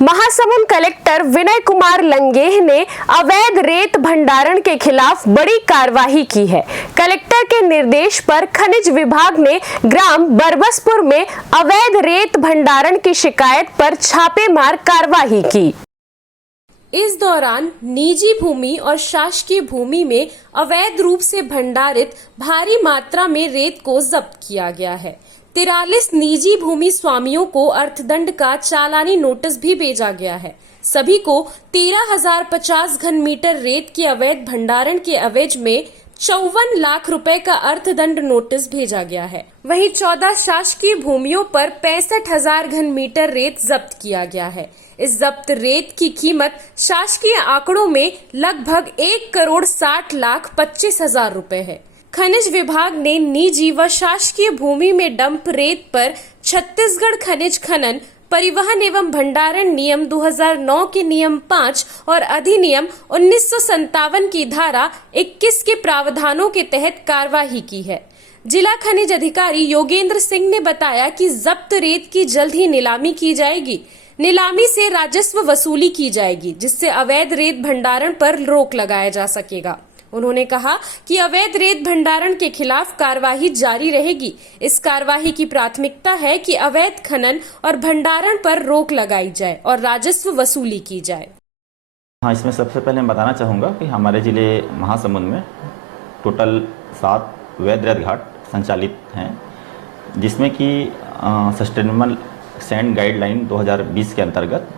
Mahasamund collector Vinay Kumar Langeh ने अवैध रेत भंडारण के खिलाफ बड़ी कार्रवाई की है। कलेक्टर के निर्देश पर खनिज विभाग ने ग्राम बरबसपुर में अवैध रेत भंडारण की शिकायत पर छापेमार कार्रवाई की। इस दौरान निजी भूमि और शासकीय भूमि में अवैध रूप से भंडारित भारी मात्रा में रेत को जब्त किया गया है। 43 निजी भूमि स्वामियों को अर्थदंड का चालानी नोटिस भी भेजा गया है। सभी को 13,050 घन मीटर रेत के अवैध भंडारण के एवज में 54 लाख रुपए का अर्थदंड नोटिस भेजा गया है। वहीं 14 शासकीय भूमियों पर 65,000 घन मीटर रेत जब्त किया गया है। इस जब्त रेत की कीमत शासकीय आंकड़ों में लगभग 1,60,25,000 रुपए है। खनिज विभाग ने निजी व शासकीय भूमि में डंप रेत पर छत्तीसगढ़ खनिज खनन परिवहन एवं भंडारण नियम 2009 के नियम 5 और अधिनियम 1957 की धारा 21 के प्रावधानों के तहत कार्रवाई की है। जिला खनिज अधिकारी योगेंद्र सिंह ने बताया कि जब्त रेत की जल्द ही नीलामी की जाएगी। नीलामी से राजस्व वसूली की जाएगी, जिससे अवैध रेत भंडारण पर रोक लगाया जा सकेगा। उन्होंने कहा कि अवैध रेत भंडारण के खिलाफ कार्रवाई जारी रहेगी। इस कार्रवाई की प्राथमिकता है कि अवैध खनन और भंडारण पर रोक लगाई जाए और राजस्व वसूली की जाए। हाँ, इसमें सबसे पहले मैं बताना चाहूँगा कि हमारे जिले महासमुंद में टोटल 7 अवैध रेत घाट संचालित हैं, जिसमें कि सस्टेनेबल सैंड गाइडलाइन 2020 के अंतर्गत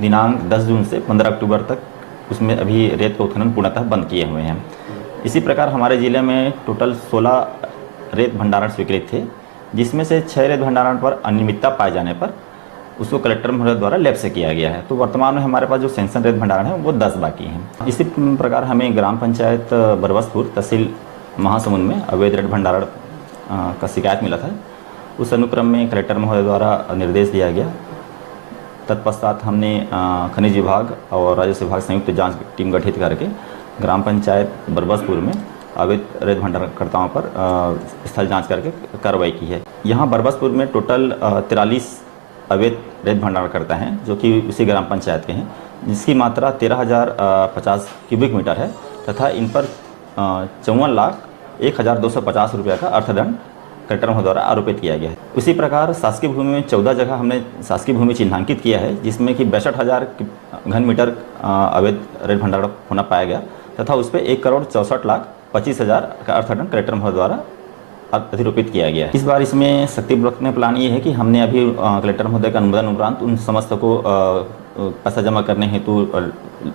दिनांक 10 जून से 15 अक्टूबर तक उसमें अभी रेत का उत्खनन पूर्णतः बंद किए हुए हैं। इसी प्रकार हमारे ज़िले में टोटल 16 रेत भंडारण स्वीकृत थे, जिसमें से 6 रेत भंडारण पर अनियमितता पाए जाने पर उसको कलेक्टर महोदय द्वारा लैब से किया गया है। तो वर्तमान में हमारे पास जो सैंक्शन रेत भंडारण है वो 10 बाकी हैं। इसी प्रकार हमें ग्राम पंचायत बरबसपुर तहसील महासमुंद में अवैध रेत भंडारण का शिकायत मिला था। उस अनुक्रम में कलेक्टर महोदय द्वारा निर्देश दिया गया। तत्पश्चात हमने खनिज विभाग और राजस्व विभाग संयुक्त जांच टीम गठित करके ग्राम पंचायत बरबसपुर में अवैध रेत भंडारणकर्ताओं पर स्थल जांच करके कार्रवाई की है। यहाँ बरबसपुर में टोटल 43 अवैध रेत भंडारणकर्ता हैं, जो कि उसी ग्राम पंचायत के हैं, जिसकी मात्रा 13,050 क्यूबिक मीटर है तथा इन पर 54,01,250 रुपये का अर्थदंड कलेक्टर महोदय द्वारा आरोपित किया गया है। उसी प्रकार शासकीय भूमि में 14 जगह हमने शासकीय भूमि चिन्हांकित किया है, जिसमें कि 62,000 घन मीटर अवैध रेत भंडारण होना पाया गया तथा उस पर 1,64,25,000 का अर्थदंड कलेक्टर महोदय द्वारा अधिरोपित किया गया है। इस बार इसमें शक्ति बरतने प्लान ये है कि हमने अभी कलेक्टर महोदय का अनुमोदन उपरांत उन समस्त को पैसा जमा करने हेतु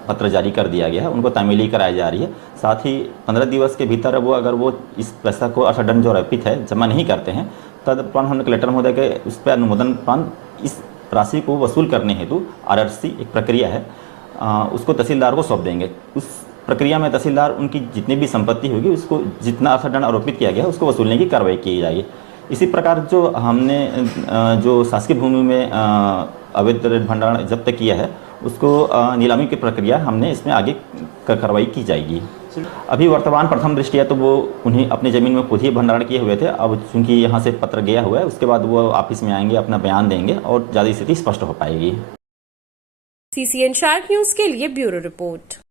पत्र जारी कर दिया गया है, उनको तामीली कराई जा रही है। साथ ही 15 दिवस के भीतर वो अगर वो इस पैसा को अर्थदंड जो आरोपित है जमा नहीं करते हैं, तदुपरांत हमने कलेक्टर महोदय के उस पर अनुमोदन उपरांत इस राशि को वसूल करने हेतु RRC एक प्रक्रिया है, उसको तहसीलदार को सौंप देंगे। उस प्रक्रिया में तहसीलदार उनकी जितनी भी संपत्ति होगी उसको जितना अर्थदंड आरोपित किया गया है उसको वसूलने की कार्रवाई की जाएगी। इसी प्रकार जो हमने जो शासकीय भूमि में अवैध रेत भंडारण जब्त किया है उसको नीलामी की प्रक्रिया हमने इसमें आगे कार्रवाई की जाएगी। अभी वर्तमान प्रथम दृष्टिया तो वो उन्हें अपनी ज़मीन में खुद ही भंडारण किए हुए थे। अब चूंकि यहाँ से पत्र गया हुआ है, उसके बाद वो ऑफिस में आएंगे, अपना बयान देंगे और ज़्यादा स्थिति स्पष्ट हो पाएगी। CCN शार्क न्यूज़ के लिए ब्यूरो रिपोर्ट।